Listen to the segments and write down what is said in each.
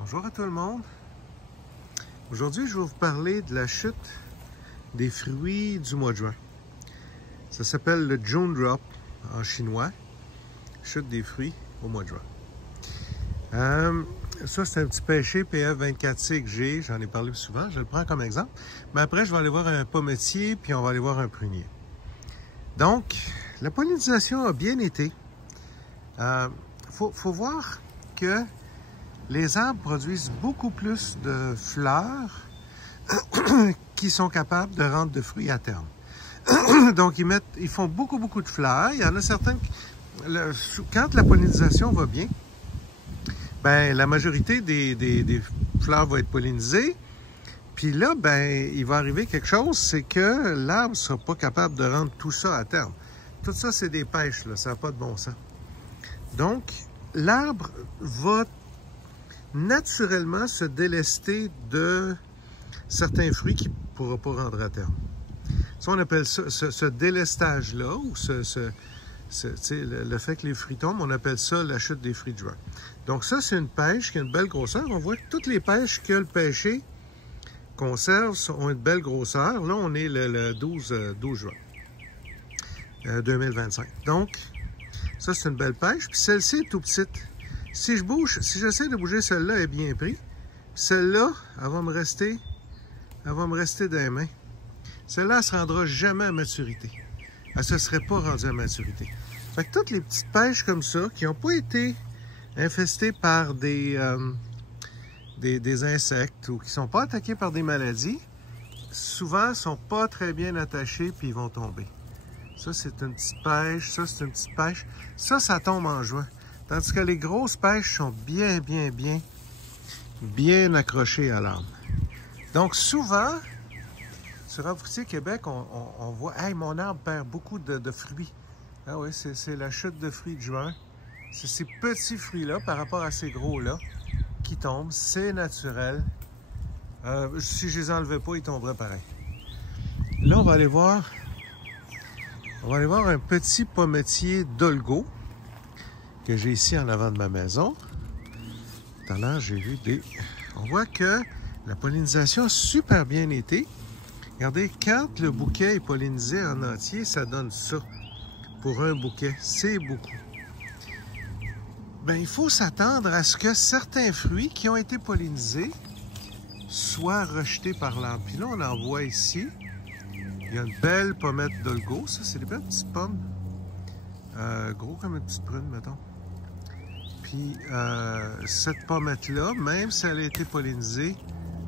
Bonjour à tout le monde. Aujourd'hui, je vais vous parler de la chute des fruits du mois de juin. Ça s'appelle le June Drop en chinois. Chute des fruits au mois de juin. Ça, c'est un petit pêcher PF24C que j'ai. J'en ai parlé souvent. Je le prends comme exemple. Mais après, je vais aller voir un pommetier puis on va aller voir un prunier. Donc, la pollinisation a bien été. Faut voir que les arbres produisent beaucoup plus de fleurs qui sont capables de rendre de fruits à terme. Donc, ils font beaucoup de fleurs. Il y en a certaines, quand la pollinisation va bien, ben la majorité des fleurs va être pollinisées. Puis là, ben il va arriver quelque chose, c'est que l'arbre ne sera pas capable de rendre tout ça à terme. Tout ça, c'est des pêches, là, ça n'a pas de bon sens. Donc, l'arbre va naturellement se délester de certains fruits qu'il ne pourra pas rendre à terme. Ça, on appelle ça, ce délestage-là, ou le fait que les fruits tombent, on appelle ça la chute des fruits de juin. Donc ça, c'est une pêche qui a une belle grosseur. On voit que toutes les pêches que le pêcher conserve ont une belle grosseur. Là, on est le 12 juin 2025. Donc, ça, c'est une belle pêche. Puis celle-ci est tout petite. Si j'essaie de bouger celle-là, elle est bien prise. Celle-là, elle va me rester dans les mains. Celle-là, elle ne se rendra jamais à maturité. Elle ne se serait pas rendue à maturité. Fait que toutes les petites pêches comme ça, qui n'ont pas été infestées par des insectes ou qui ne sont pas attaquées par des maladies, souvent ne sont pas très bien attachées puis ils vont tomber. Ça, c'est une petite pêche. Ça, c'est une petite pêche. Ça tombe en juin. Tandis que les grosses pêches sont bien accrochées à l'arbre. Donc, souvent, sur Fruitier Québec, on voit « Hey, mon arbre perd beaucoup de fruits. » Ah oui, c'est la chute de fruits de juin. C'est ces petits fruits-là, par rapport à ces gros-là, qui tombent. C'est naturel. Si je les enlevais pas, ils tomberaient pareil. Là, on va aller voir un petit pommetier d'Olgo que j'ai ici en avant de ma maison. Tout à l'heure, j'ai vu On voit que la pollinisation a super bien été. Regardez, quand le bouquet est pollinisé en entier, ça donne ça. Pour un bouquet, c'est beaucoup. Bien, il faut s'attendre à ce que certains fruits qui ont été pollinisés soient rejetés par l'arbre. Puis là, on en voit ici. Il y a une belle pommette d'Olgo. Ça, c'est des belles petites pommes. Gros comme une petite prune, mettons. Puis, cette pommette-là, même si elle a été pollinisée,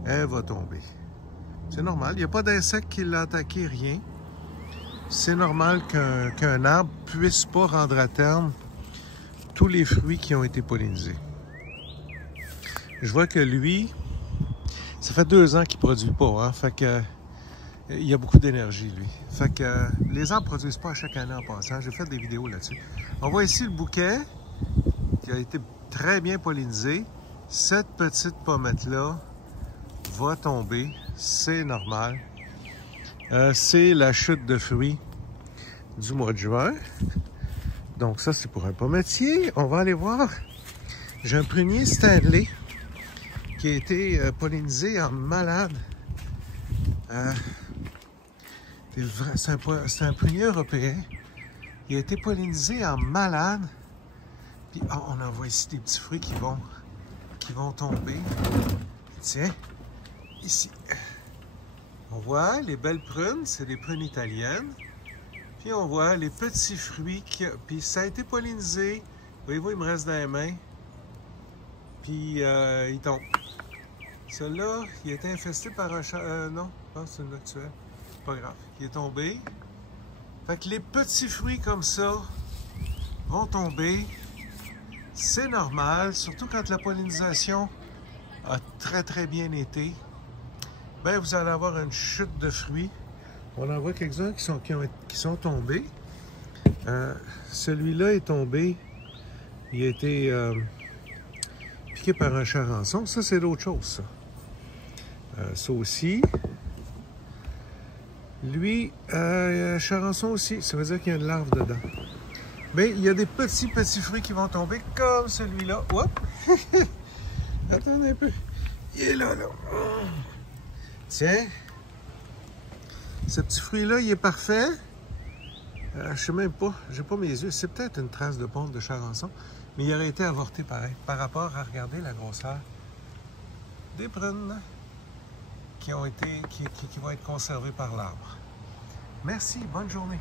elle va tomber. C'est normal. Il n'y a pas d'insecte qui l'a attaqué, rien. C'est normal qu'un arbre ne puisse pas rendre à terme tous les fruits qui ont été pollinisés. Je vois que lui, ça fait 2 ans qu'il ne produit pas. Hein? Fait que, il y a beaucoup d'énergie, lui. Fait que les arbres ne produisent pas à chaque année en passant. J'ai fait des vidéos là-dessus. On voit ici le bouquet qui a été très bien pollinisé. Cette petite pommette-là va tomber. C'est normal. C'est la chute de fruits du mois de juin. Donc ça, c'est pour un pommetier. On va aller voir. J'ai un prunier Stanley qui a été pollinisé en malade. C'est un prunier européen. Il a été pollinisé en malade. Puis on en voit ici des petits fruits qui vont tomber. Tiens, ici. On voit les belles prunes, c'est des prunes italiennes. Puis on voit les petits fruits, puis ça a été pollinisé. Voyez-vous, il me reste dans les mains. Puis il tombe. Celui-là, il a été infesté par un chat. Non, je pense que c'est une noctuelle. C'est pas grave. Il est tombé. Fait que les petits fruits comme ça vont tomber. C'est normal, surtout quand la pollinisation a très bien été. Ben, vous allez avoir une chute de fruits. On en voit quelques-uns qui sont tombés. Celui-là est tombé. Il a été piqué par un charançon. Ça, c'est d'autre chose, ça. Ça aussi. Lui, charançon aussi. Ça veut dire qu'il y a une larve dedans. Mais il y a des petits fruits qui vont tomber, comme celui-là. Attends un peu. Il est là, là. Tiens. Ce petit fruit-là, il est parfait. Je sais même pas. J'ai pas mes yeux. C'est peut-être une trace de pompe de charançon. Mais il aurait été avorté pareil. Par rapport à regarder la grosseur des prunes qui vont être conservées par l'arbre. Merci. Bonne journée.